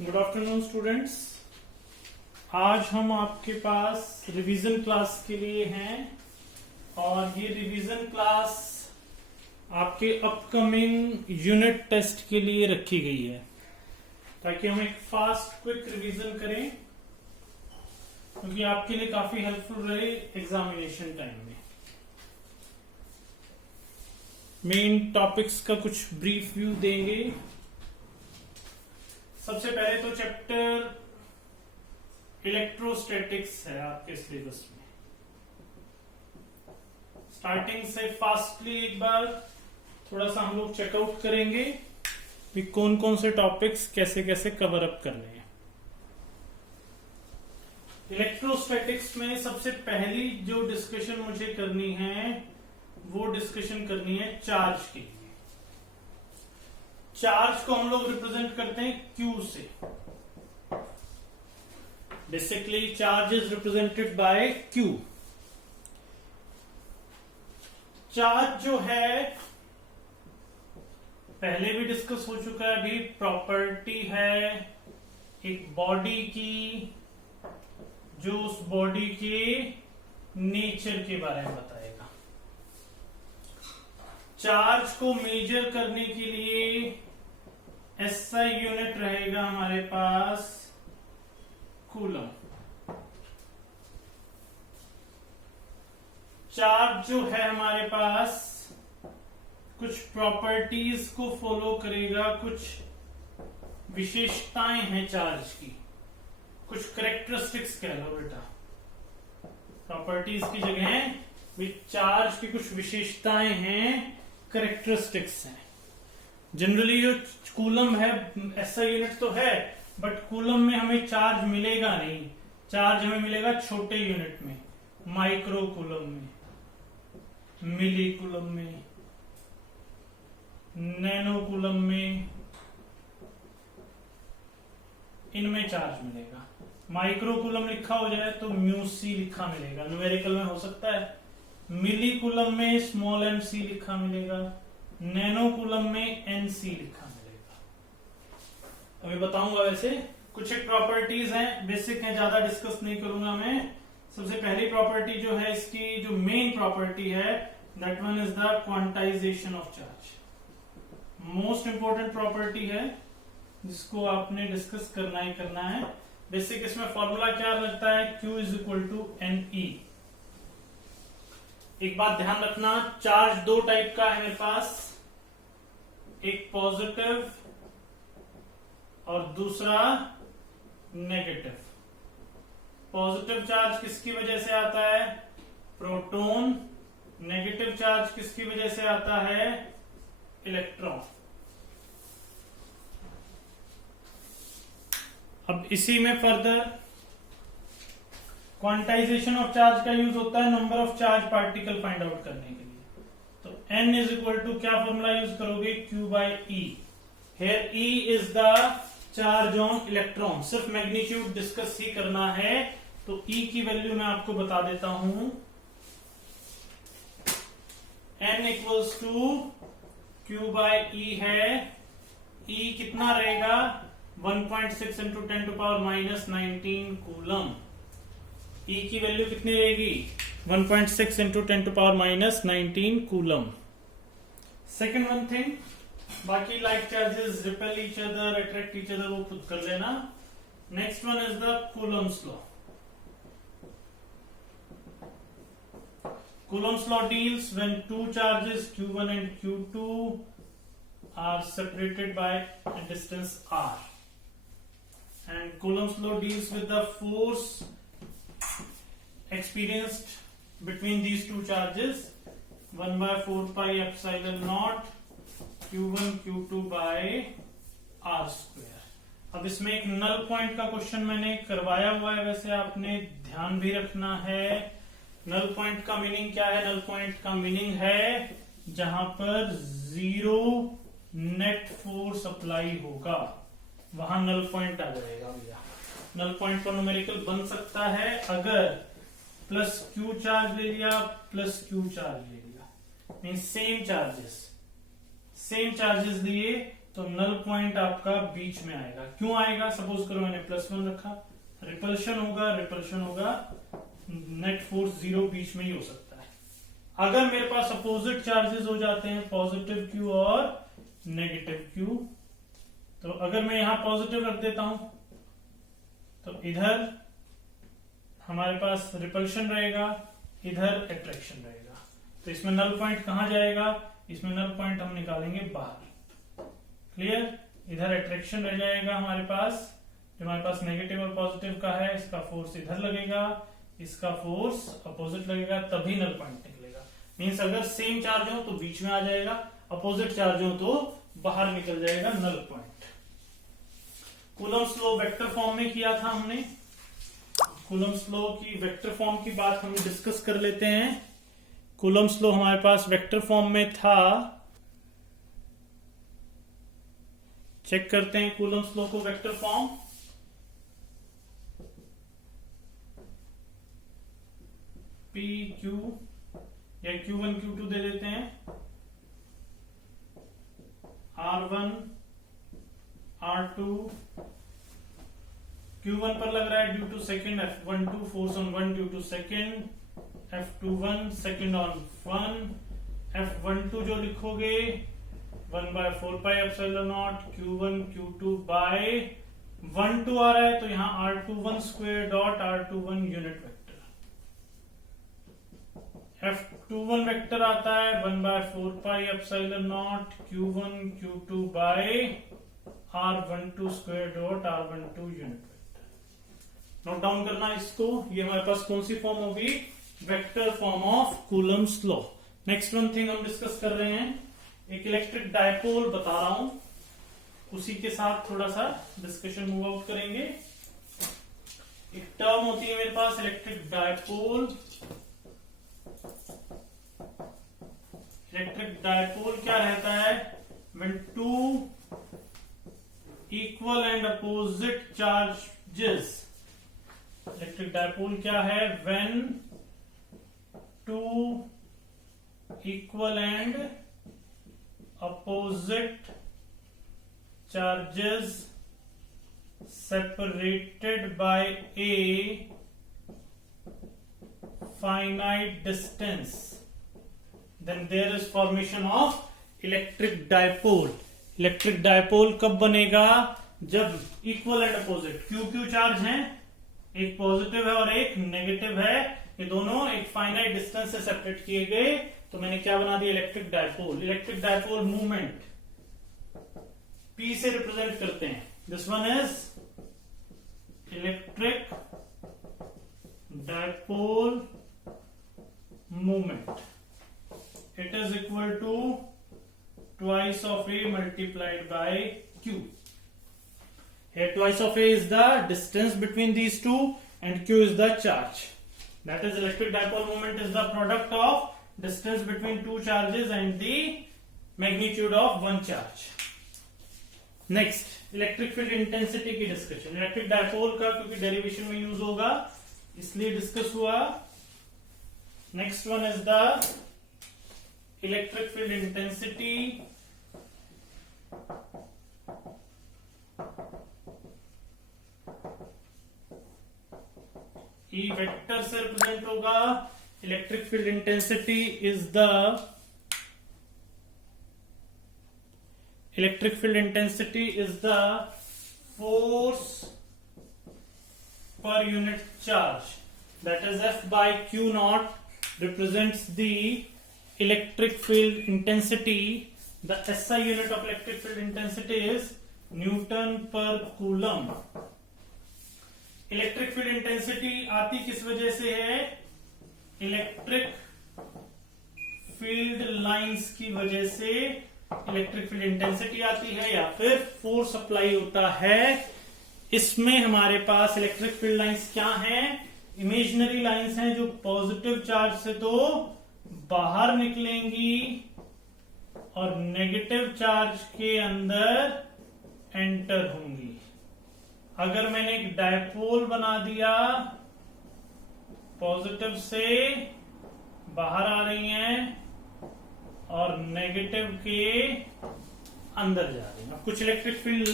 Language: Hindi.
Good afternoon students. आज हम आपके पास रिवीजन क्लास के लिए हैं और ये रिवीजन क्लास आपके अपकमिंग यूनिट टेस्ट के लिए रखी गई है ताकि हम एक फास्ट क्विक रिवीजन करें, क्योंकि आपके लिए काफी हेल्पफुल रहे एग्जामिनेशन टाइम में। मेन टॉपिक्स का कुछ ब्रीफ व्यू देंगे। सबसे पहले तो चैप्टर इलेक्ट्रोस्टैटिक्स है आपके सिलेबस में। स्टार्टिंग से फास्टली एक बार थोड़ा सा हम लोग चेकआउट करेंगे कि कौन कौन से टॉपिक्स कैसे कैसे कवर अप करने हैं। इलेक्ट्रोस्टैटिक्स में सबसे पहली जो डिस्कशन मुझे करनी है वो डिस्कशन करनी है चार्ज की। चार्ज को हम लोग रिप्रेजेंट करते हैं Q से। Basically charge is represented by Q। Charge जो है पहले भी डिस्कस हो चुका है, अभी प्रॉपर्टी है एक बॉडी की जो उस बॉडी के नेचर के बारे में बताएगा। चार्ज को मेजर करने के लिए SI यूनिट रहेगा हमारे पास कूलम। चार्ज जो है हमारे पास कुछ प्रॉपर्टीज को फॉलो करेगा, कुछ विशेषताएं हैं चार्ज की, कुछ करेक्टरिस्टिक्स कह लो बेटा। प्रॉपर्टीज की जगह चार्ज की कुछ विशेषताएं हैं, करेक्टरिस्टिक्स हैं। जनरली जो कूलम है SI यूनिट तो है, बट कूलम में हमें चार्ज मिलेगा नहीं। चार्ज हमें मिलेगा छोटे यूनिट में, माइक्रो कूलम में, मिली कूलम में, नैनो कूलम में, इनमें चार्ज मिलेगा। माइक्रो कूलम लिखा हो जाए तो म्यूसी लिखा मिलेगा, न्यूमेरिकल में हो सकता है। मिली कूलम में स्मॉल mc लिखा मिलेगा, नैनो कूलम में nc लिखा मिलेगा। अभी बताऊंगा। वैसे कुछ एक प्रॉपर्टीज हैं, बेसिक हैं, ज्यादा डिस्कस नहीं करूंगा मैं। सबसे पहली प्रॉपर्टी जो है इसकी, जो मेन प्रॉपर्टी है, that one is the quantization of charge. Most important property है जिसको आपने डिस्कस करना ही करना है। बेसिक इसमें फॉर्मूला क्या लगता है, Q is equal to NE। एक बात ध्यान रखना, चार्ज दो टाइप का है मेरे पास, एक पॉजिटिव और दूसरा नेगेटिव। पॉजिटिव चार्ज किसकी वजह से आता है, प्रोटॉन। नेगेटिव चार्ज किसकी वजह से आता है, इलेक्ट्रॉन। अब इसी में फर्दर क्वांटाइजेशन ऑफ चार्ज का यूज होता है number of charge particle find out करने के लिए। तो N इज इक्वल टू क्या फॉर्मूला यूज करोगे, Q by E। Here E is the charge on electron. सिर्फ मैग्नीट्यूड डिस्कस ही करना है, तो E की वैल्यू मैं आपको बता देता हूं। N equals to Q by E है। E कितना रहेगा, 1.6 into 10 to power minus 19 coulomb. E की वैल्यू कितनी रहेगी, 1.6 into 10 to power minus 19 coulomb. Second one thing, बाकी like charges repel each other, attract each other, वो खुद कर लेना। Next one is the coulomb's law. Coulomb's law deals when two charges Q1 and Q2 are separated by a distance r, and Coulomb's law deals with the force experienced between these two charges, 1 by 4 pi epsilon naught Q1 Q2 by r square। अब इसमें एक नल पॉइंट का क्वेश्चन मैंने करवाया हुआ है, वैसे आपने ध्यान भी रखना है। नल पॉइंट का मीनिंग क्या है, नल पॉइंट का मीनिंग है जहां पर जीरो नेट फोर्स अप्लाई होगा, वहां नल पॉइंट आ जाएगा भैया। नल पॉइंट पर न्यूमेरिकल बन सकता है अगर प्लस Q चार्ज ले लिया, प्लस Q चार्ज ले लिया, मीन सेम चार्जेस लिए तो नल पॉइंट आपका बीच में आएगा। क्यों आएगा? सपोज करो मैंने +1 रखा, रिपल्शन होगा, नेट फोर्स 0 बीच में ही हो सकता है। अगर मेरे पास अपोजिट चार्जेस हो जाते हैं, पॉजिटिव Q और नेगेटिव Q, तो अगर मैं यहां पॉजिटिव रख देता हूं तो इधर हमारे पास रिपल्शन रहेगा, इधर अट्रैक्शन रहेगा। तो इसमें नल पॉइंट कहां जाएगा? इसमें नल पॉइंट हम निकालेंगे बाहर। क्लियर? इधर अट्रैक्शन रह जाएगा हमारे पास, जो हमारे पास नेगेटिव और पॉजिटिव का है, इसका फोर्स इधर लगेगा, इसका फोर्स अपोजिट लगेगा, तभी नल पॉइंट निकलेगा। मीन्स अगर सेम चार्ज हो तो बीच में आ जाएगा, अपोजिट चार्ज हो तो बाहर निकल जाएगा null point. Coulomb's law vector form में किया था हमने। कूलम्स लॉ की वेक्टर फॉर्म की बात हम डिस्कस कर लेते हैं। कूलम्स लॉ हमारे पास वेक्टर फॉर्म में था, चेक करते हैं कूलम्स लॉ को वेक्टर फॉर्म। P Q या Q1 Q2 दे देते हैं, R1 R2, Q1 पर लग रहा है due to second F12 force on 1 due to second, F21 second on 1, F12 जो लिखोगे 1/4πε0 Q1 Q2 बाय 1/2 आ रहा है, तो यहां R21 square dot R21 unit vector, F21 vector आता है 1/4πε0 Q1 Q2 by R12 square dot R12 unit vector. Note down करना इसको। ये हमारे पास कौन सी फॉर्म होगी? Vector form of Coulomb's law. Next one thing हम डिस्कस कर रहे हैं, एक इलेक्ट्रिक डायपोल बता रहा हूं, उसी के साथ थोड़ा सा डिस्कशन मूव आउट करेंगे। एक टर्म होती है मेरे पास इलेक्ट्रिक डायपोल। इलेक्ट्रिक डायपोल क्या रहता है? when two equal and opposite charges, electric dipole क्या है? when two equal and opposite charges separated by a finite distance, then there is formation of electric dipole. Electric dipole कब बनेगा? जब equal and opposite Q charge हैं, एक पॉजिटिव है और एक नेगेटिव है, ये दोनों एक फाइनाइट डिस्टेंस से सेपरेट किए गए, तो मैंने क्या बना दिया? Electric dipole. Electric dipole movement P से रिप्रेजेंट करते हैं। This one is electric dipole movement. It is equal to twice of A multiplied by Q. Here twice of A is the distance between these two and Q is the charge. That is electric dipole moment is the product of distance between two charges and the magnitude of one charge. Next, electric field intensity की discussion. Electric dipole का क्योंकि derivation में use होगा इसलिए discuss हुआ। Next one is the electric field intensity, E vector से रिप्रेजेंट होगा। Electric field intensity is the force per unit charge, that is F by Q naught represents the electric field intensity. The SI unit of electric field intensity is Newton per Coulomb. Electric field intensity आती किस वजह से है? इलेक्ट्रिक फील्ड लाइंस की वजह से इलेक्ट्रिक फील्ड इंटेंसिटी आती है, या फिर फोर्स अप्लाई होता है। इसमें हमारे पास इलेक्ट्रिक फील्ड लाइंस क्या हैं? इमेजिनरी लाइंस हैं जो पॉजिटिव चार्ज से तो बाहर निकलेंगी और नेगेटिव चार्ज के अंदर एंटर होंगी। अगर मैंने एक डायपोल बना दिया, पॉजिटिव से बाहर आ रही हैं और नेगेटिव के अंदर जा रही है। अब कुछ इलेक्ट्रिक फील्ड